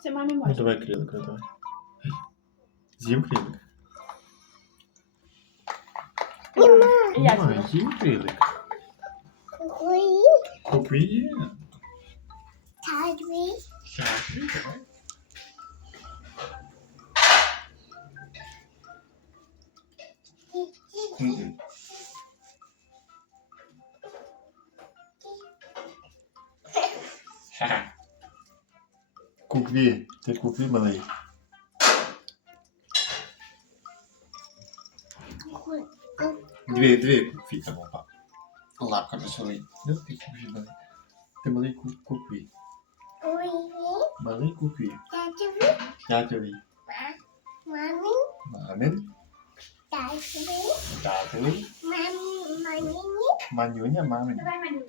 Sem má memória. Muito bem, querido, muito bem. Zinho, querido. Mamãe, zinho, querido. Cucuí. Cucuí. Tadri. Tadri, Ha ha. Cucubi, tem cucubi, mano aí. Deve, deve, cucubi, tá bom, pá. Lá, começou Não tem cucubi, mano. Tem mano aí cucubi. Mano aí cucubi. Já te ouvi. Já te ouvi. Mano. Mano. Tá, tá, tá. Mano. Mano. Mano.